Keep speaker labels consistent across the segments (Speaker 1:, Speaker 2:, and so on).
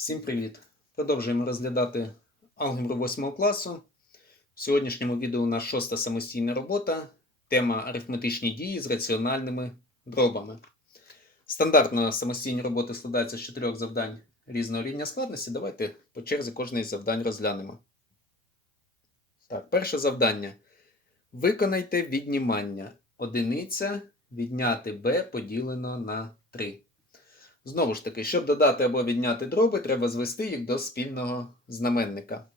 Speaker 1: Всім привіт! Продовжуємо розглядати алгебру 8 класу. В сьогоднішньому відео у нас шоста самостійна робота. Тема арифметичні дії з раціональними дробами. Стандартно самостійні роботи складаються з чотирьох завдань різного рівня складності. Давайте по черзі кожне із завдань розглянемо. Так, перше завдання. Виконайте віднімання. Одиниця відняти b поділено на 3. Знову ж таки, щоб додати або відняти дроби, треба звести їх до спільного знаменника.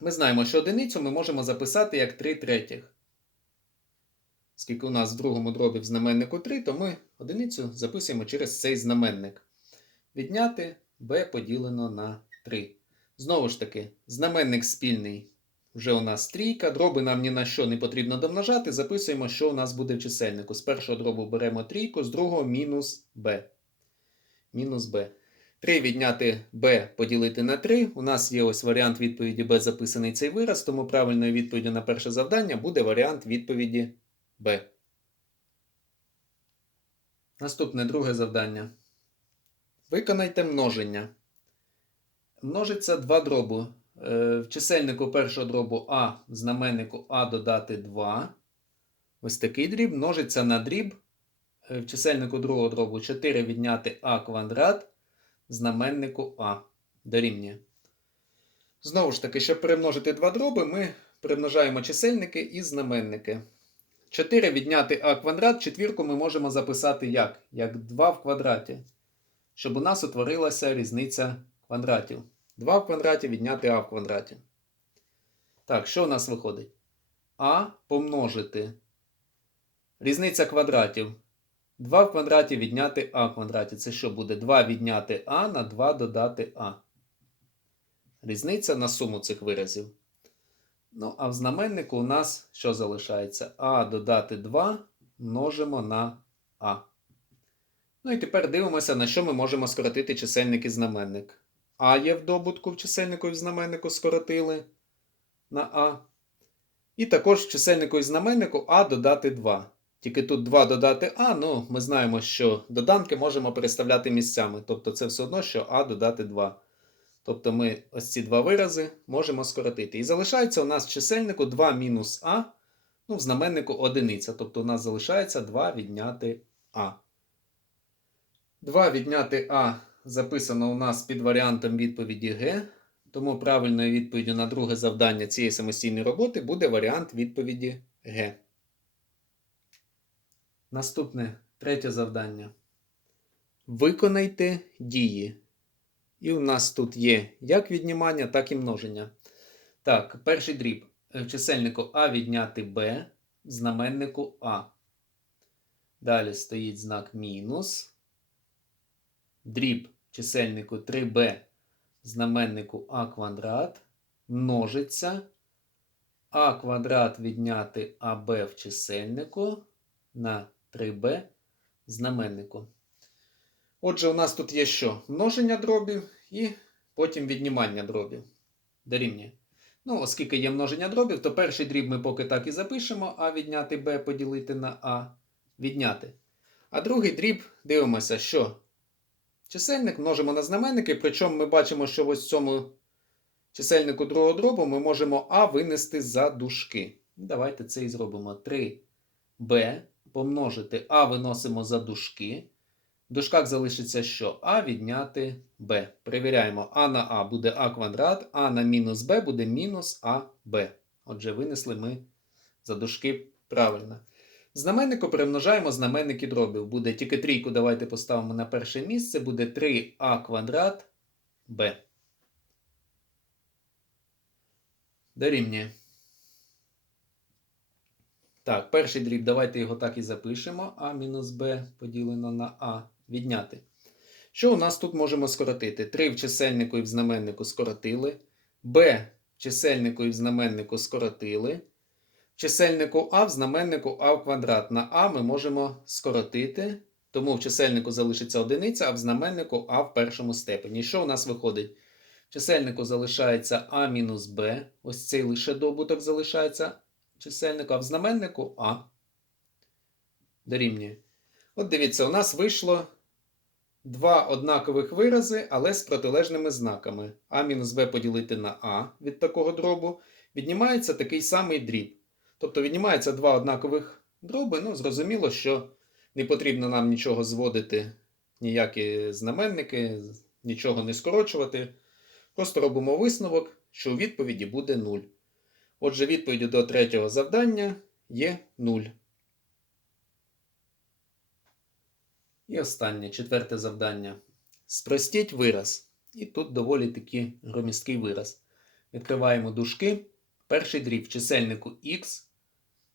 Speaker 1: Ми знаємо, що одиницю ми можемо записати як 3 третіх. Оскільки у нас в другому дробі в знаменнику 3, то ми одиницю записуємо через цей знаменник. Відняти b поділено на 3. Знову ж таки, знаменник спільний вже у нас трійка, дроби нам ні на що не потрібно домножати. Записуємо, що у нас буде в чисельнику. З першого дробу беремо трійку, з другого мінус b. Мінус b. 3 відняти b поділити на 3. У нас є ось варіант відповіді b записаний цей вираз, тому правильною відповіддю на перше завдання буде варіант відповіді b. Наступне друге завдання. Виконайте множення. Множиться два дробу. Е, В чисельнику першого дробу А в знаменнику А додати 2. Ось такий дріб множиться на дріб в чисельнику другого дробу 4 відняти А квадрат знаменнику А дорівнює. Знову ж таки, щоб перемножити два дроби, ми примножаємо чисельники і знаменники. 4 відняти А квадрат, четвірку ми можемо записати як? Як 2 в квадраті. Щоб у нас утворилася різниця квадратів. 2 в квадраті відняти а в квадраті. Так, що у нас виходить? А помножити. Різниця квадратів. 2 в квадраті відняти а в квадраті. Це що буде? 2 відняти а на 2 додати а. Різниця на суму цих виразів. Ну, а в знаменнику у нас що залишається? А додати 2 множимо на а. Ну і тепер дивимося, на що ми можемо скоротити чисельник і знаменник. А є в добутку в чисельнику і в знаменнику скоротили на А. І також в чисельнику і знаменнику А додати 2. Тільки тут 2 додати А, ну ми знаємо, що доданки можемо переставляти місцями. Тобто це все одно, що А додати 2. Тобто ми ось ці два вирази можемо скоротити. І залишається у нас в чисельнику 2 мінус А, ну в знаменнику одиниця. Тобто у нас залишається 2 відняти А. 2 відняти А записано у нас під варіантом відповіді Г. Тому правильною відповіддю на друге завдання цієї самостійної роботи буде варіант відповіді Г. Наступне третє завдання. Виконайте дії. І у нас тут є як віднімання, так і множення. Так, перший дріб. В чисельнику А відняти Б, в знаменнику А. Далі стоїть знак мінус. Дріб чисельнику 3b знаменнику а квадрат множиться а квадрат відняти АБ в чисельнику на 3b знаменнику. Отже, у нас тут є що? Множення дробів і потім віднімання дробів. Дорівнює. Ну, оскільки є множення дробів, то перший дріб ми поки так і запишемо, а відняти b поділити на а відняти. А другий дріб дивимося, що Чисельник множимо на знаменники, причому ми бачимо, що ось в цьому чисельнику другого дробу ми можемо А винести за дужки. Давайте це і зробимо. 3b помножити А виносимо за дужки. В дужках залишиться що? А відняти b. Перевіряємо, А на А буде А квадрат, А на мінус Б буде мінус АБ. Отже, винесли ми за дужки правильно. Знаменнику перемножаємо знаменники дробів. Буде тільки трійку, давайте поставимо на перше місце. Буде 3а квадрат b. Дорівнює. Так, перший дріб, давайте його так і запишемо. А мінус b поділено на а. Відняти. Що у нас тут можемо скоротити? 3 в чисельнику і в знаменнику скоротили. b в чисельнику і в знаменнику скоротили В чисельнику А в знаменнику А в квадрат. На А ми можемо скоротити, тому в чисельнику залишиться одиниця, а в знаменнику А в першому степені. Що у нас виходить? В чисельнику залишається А мінус Б. Ось цей лише добуток залишається чисельнику, а в знаменнику А. Дорівнює. От дивіться, у нас вийшло два однакових вирази, але з протилежними знаками. А мінус Б поділити на А від такого дробу. Віднімається такий самий дріб. Тобто віднімається два однакових дроби. Ну, зрозуміло, що не потрібно нам нічого зводити, ніякі знаменники, нічого не скорочувати. Просто робимо висновок, що у відповіді буде 0. Отже, відповіддю до третього завдання є 0. І останнє, четверте завдання. Спростіть вираз. І тут доволі таки громісткий вираз. Відкриваємо дужки. Перший дріб в чисельнику х.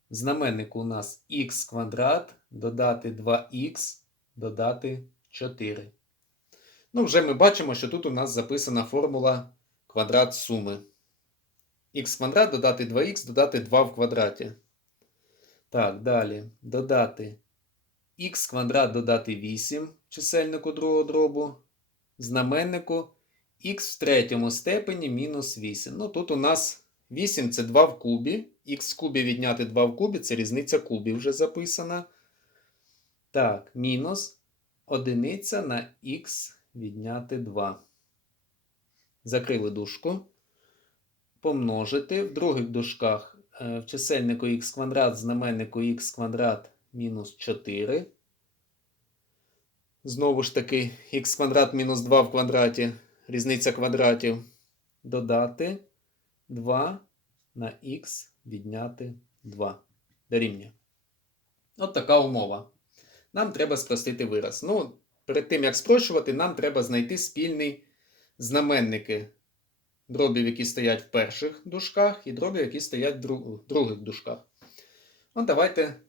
Speaker 1: В знаменнику у нас х квадрат, додати 2х, додати 4. Ну, вже ми бачимо, що тут у нас записана формула квадрат суми. Х квадрат додати 2х, додати 2 в квадраті. Так, далі. Додати х квадрат додати 8 чисельнику другого дробу. Знаменнику х в третьому степені мінус 8. Ну, тут у нас 8 це 2 в кубі. Х в кубі відняти 2 в кубі це різниця кубів вже записана. Так, мінус одиниця на х відняти 2. Закрили дужку. Помножити в других дужках е, в чисельнику х квадрат, знаменнику х квадрат мінус 4. Знову ж таки, х квадрат мінус 2 в квадраті, різниця квадратів. Додати 2 на х відняти 2. Дорівнює. От така умова. Нам треба спростити вираз. Ну, перед тим, як спрощувати, нам треба знайти спільний знаменники дробів, які стоять в перших дужках, і дробів, які стоять в друг- других дужках. Ну, давайте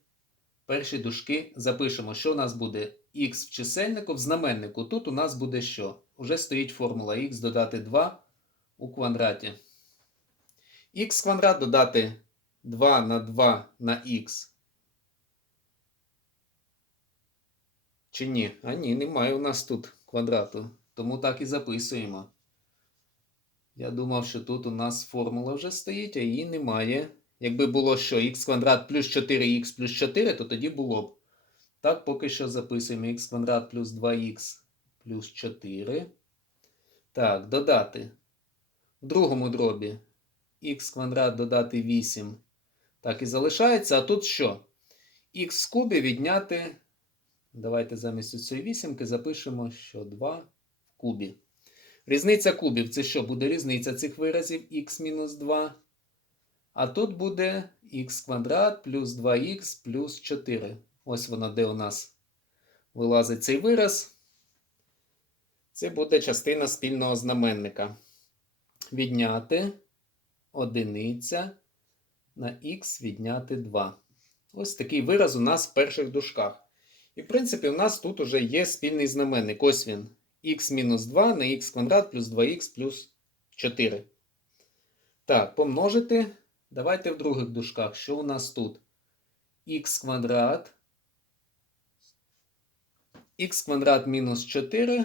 Speaker 1: перші дужки запишемо, що у нас буде х в чисельнику, в знаменнику. Тут у нас буде що? Уже стоїть формула х додати 2 у квадраті. х квадрат додати 2 на 2 на х. Чи ні? А ні, немає у нас тут квадрату. Тому так і записуємо. Я думав, що тут у нас формула вже стоїть, а її немає. Якби було що х квадрат плюс 4х плюс 4, то тоді було б. Так, поки що записуємо х квадрат плюс 2х плюс 4. Так, додати. В другому дробі х квадрат додати 8. Так і залишається. А тут що? х кубі відняти. Давайте замість цієї вісімки запишемо, що 2 в кубі. Різниця кубів це що? Буде різниця цих виразів х мінус 2. А тут буде х квадрат плюс 2х плюс 4. Ось воно, де у нас вилазить цей вираз. Це буде частина спільного знаменника. Відняти одиниця на х відняти 2. Ось такий вираз у нас в перших дужках. І, в принципі, у нас тут уже є спільний знаменник. Ось він. Х мінус 2 на х квадрат плюс 2х плюс 4. Так, помножити. Давайте в других дужках. Що у нас тут? х квадрат. х квадрат мінус 4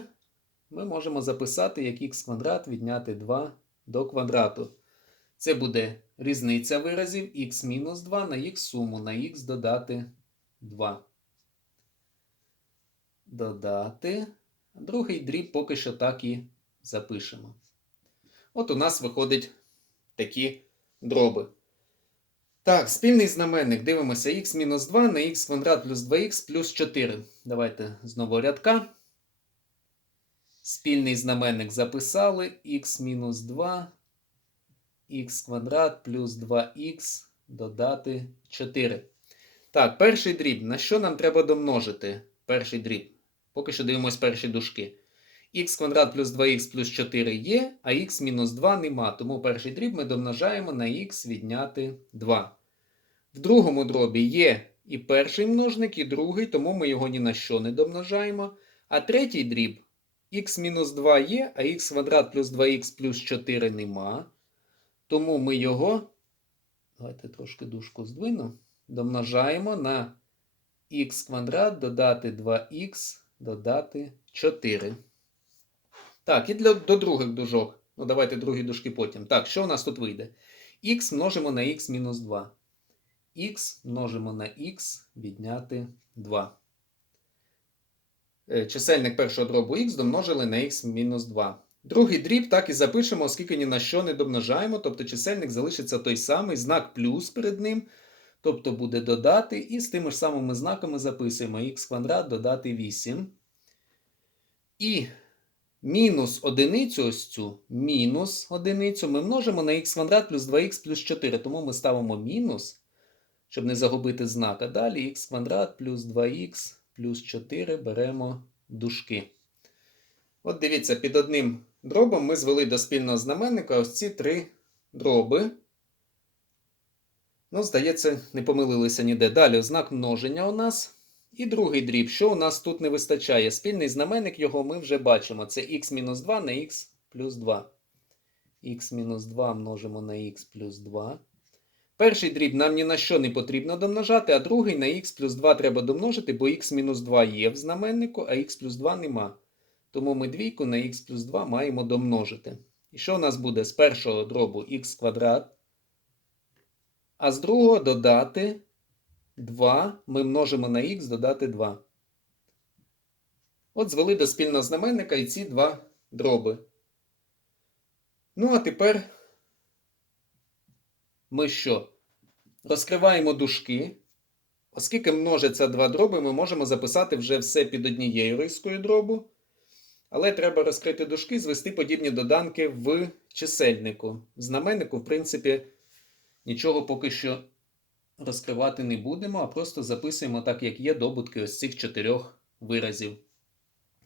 Speaker 1: ми можемо записати як х квадрат відняти 2 до квадрату. Це буде різниця виразів х мінус 2 на х суму на х додати 2. Додати. Другий дріб поки що так і запишемо. От у нас виходить такі дроби. Так, спільний знаменник. Дивимося х мінус 2 на х квадрат плюс 2х плюс 4. Давайте знову рядка. Спільний знаменник записали х мінус 2, х квадрат плюс 2х додати 4. Так, перший дріб. На що нам треба домножити? Перший дріб. Поки що дивимось перші дужки. х квадрат плюс 2х плюс 4 є, а х мінус 2 нема. Тому перший дріб ми домножаємо на х відняти 2. В другому дробі є і перший множник, і другий, тому ми його ні на що не домножаємо. А третій дріб мінус 2 є, а х квадрат плюс 2х плюс 4 нема. Тому ми його, давайте трошки дужку здвину, домножаємо на х квадрат додати 2х додати 4. Так, і для, до других дужок. Ну, давайте другі дужки потім. Так, що у нас тут вийде? х множимо на х мінус 2. х множимо на х відняти 2. е, чисельник першого дробу х домножили на х мінус 2. Другий дріб так і запишемо, оскільки ні на що не домножаємо, тобто чисельник залишиться той самий, знак плюс перед ним, тобто буде додати, і з тими ж самими знаками записуємо х квадрат додати 8. І мінус одиницю, ось цю мінус одиницю ми множимо на х квадрат плюс 2х плюс 4, тому ми ставимо мінус, щоб не загубити знак. А далі х квадрат плюс 2х плюс 4 беремо дужки. От дивіться, під одним дробом ми звели до спільного знаменника ось ці три дроби. Ну, здається, не помилилися ніде. Далі знак множення у нас. І другий дріб. Що у нас тут не вистачає? Спільний знаменник його ми вже бачимо. Це х-2 на х плюс 2. х-2 множимо на х плюс 2. Перший дріб нам ні на що не потрібно домножати, а другий на х плюс 2 треба домножити, бо х-2 є в знаменнику, а х плюс 2 нема. Тому ми двійку на х плюс 2 маємо домножити. І що у нас буде з першого дробу х квадрат? А з другого додати 2 ми множимо на х додати 2. От звели до спільного знаменника і ці два дроби. Ну, а тепер ми що? Розкриваємо дужки. Оскільки множиться два дроби, ми можемо записати вже все під однією рискою дробу. Але треба розкрити дужки, звести подібні доданки в чисельнику. В знаменнику, в принципі, нічого поки що розкривати не будемо, а просто записуємо так, як є добутки ось цих чотирьох виразів.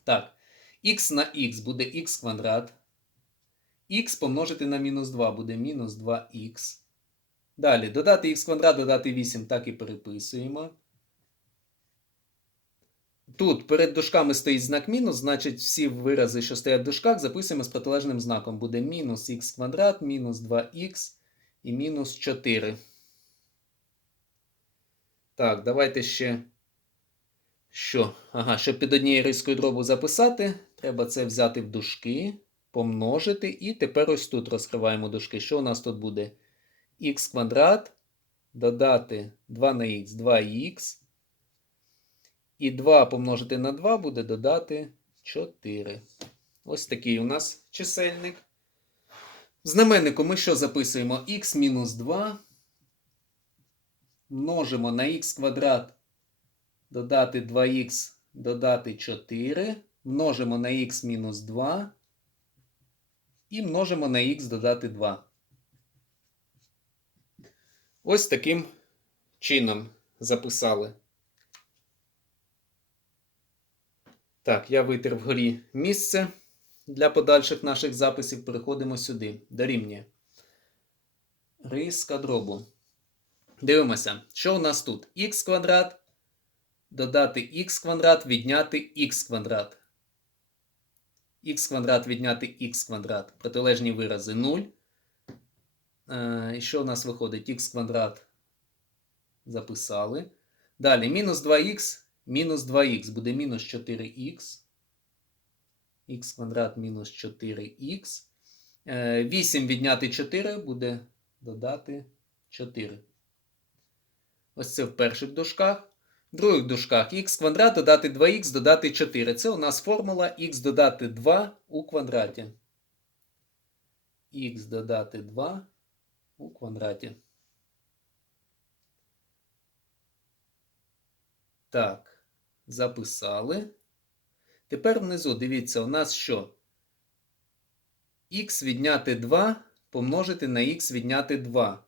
Speaker 1: Так, х на х буде х квадрат. х помножити на мінус 2 буде мінус 2х. Далі, додати х квадрат, додати 8, так і переписуємо. Тут перед дужками стоїть знак мінус, значить всі вирази, що стоять в дужках, записуємо з протилежним знаком. Буде мінус х квадрат, мінус 2х і мінус 4. Так, давайте ще. Що? Ага, щоб під однією рискою дробу записати, треба це взяти в дужки, помножити. І тепер ось тут розкриваємо дужки. Що у нас тут буде? х квадрат, додати 2 на х, 2х. І 2 помножити на 2 буде додати 4. Ось такий у нас чисельник. В знаменнику ми що записуємо? х мінус 2. Множимо на х квадрат, додати 2х, додати 4. Множимо на х мінус 2. І множимо на х додати 2. Ось таким чином записали. Так, я витер вгорі місце для подальших наших записів. Переходимо сюди. Дорівнює. Риска дробу. Дивимося, що у нас тут? х квадрат. Додати х квадрат, відняти х квадрат. х квадрат відняти х квадрат. Протилежні вирази 0. Е, і що у нас виходить? х квадрат записали. Далі мінус 2х. Мінус 2х буде мінус 4х. Х квадрат мінус 4х. 8 відняти 4 буде додати 4. Ось це в перших дужках. В других дужках х квадрат додати 2х додати 4. Це у нас формула х додати 2 у квадраті. х додати 2 у квадраті. Так, записали. Тепер внизу, дивіться, у нас що? Х відняти 2 помножити на х відняти 2.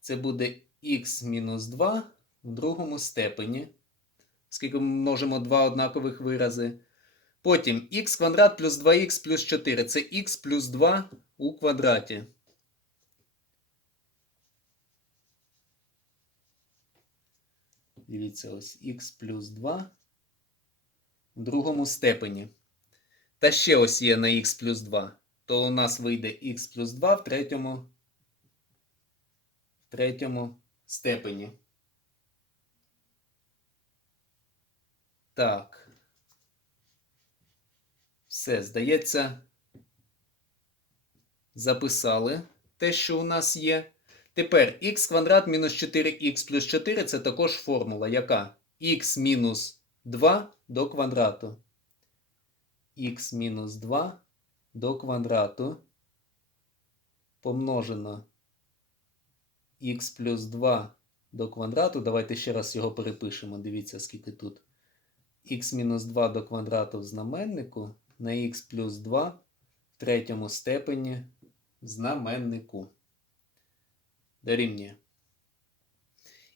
Speaker 1: Це буде х мінус 2 в другому степені. Скільки ми множимо два однакових вирази. Потім х квадрат плюс 2х плюс 4. Це х плюс 2 у квадраті. Дивіться, ось х плюс 2 в другому степені. Та ще ось є на х плюс 2. То у нас вийде х плюс 2 в третьому, в третьому степені. Так. Все, здається, записали те, що у нас є. Тепер х квадрат мінус 4х плюс 4 це також формула, яка х мінус 2 до квадрату. х мінус 2 до квадрату помножено х плюс 2 до квадрату. Давайте ще раз його перепишемо. Дивіться, скільки тут. х мінус 2 до квадрату в знаменнику на х плюс 2 в третьому степені в знаменнику. Дорівнює.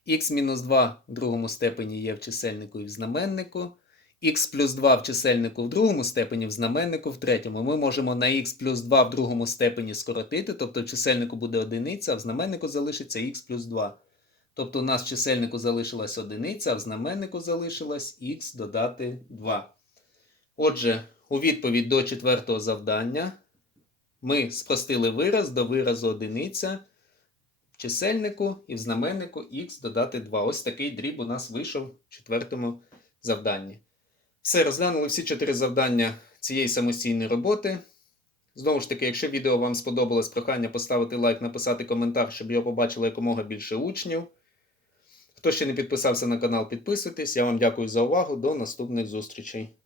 Speaker 1: х мінус 2 в другому степені є в чисельнику і в знаменнику. Х плюс 2 в чисельнику в другому степені, в знаменнику в третьому. Ми можемо на х плюс 2 в другому степені скоротити, тобто в чисельнику буде одиниця, а в знаменнику залишиться х плюс 2. Тобто у нас в чисельнику залишилась одиниця, а в знаменнику залишилось х додати 2. Отже, у відповідь до четвертого завдання ми спростили вираз до виразу одиниця в чисельнику і в знаменнику х додати 2. Ось такий дріб у нас вийшов в четвертому завданні. Все, розглянули всі чотири завдання цієї самостійної роботи. Знову ж таки, якщо відео вам сподобалось, прохання поставити лайк, написати коментар, щоб його побачило якомога більше учнів. Хто ще не підписався на канал, підписуйтесь. Я вам дякую за увагу. До наступних зустрічей.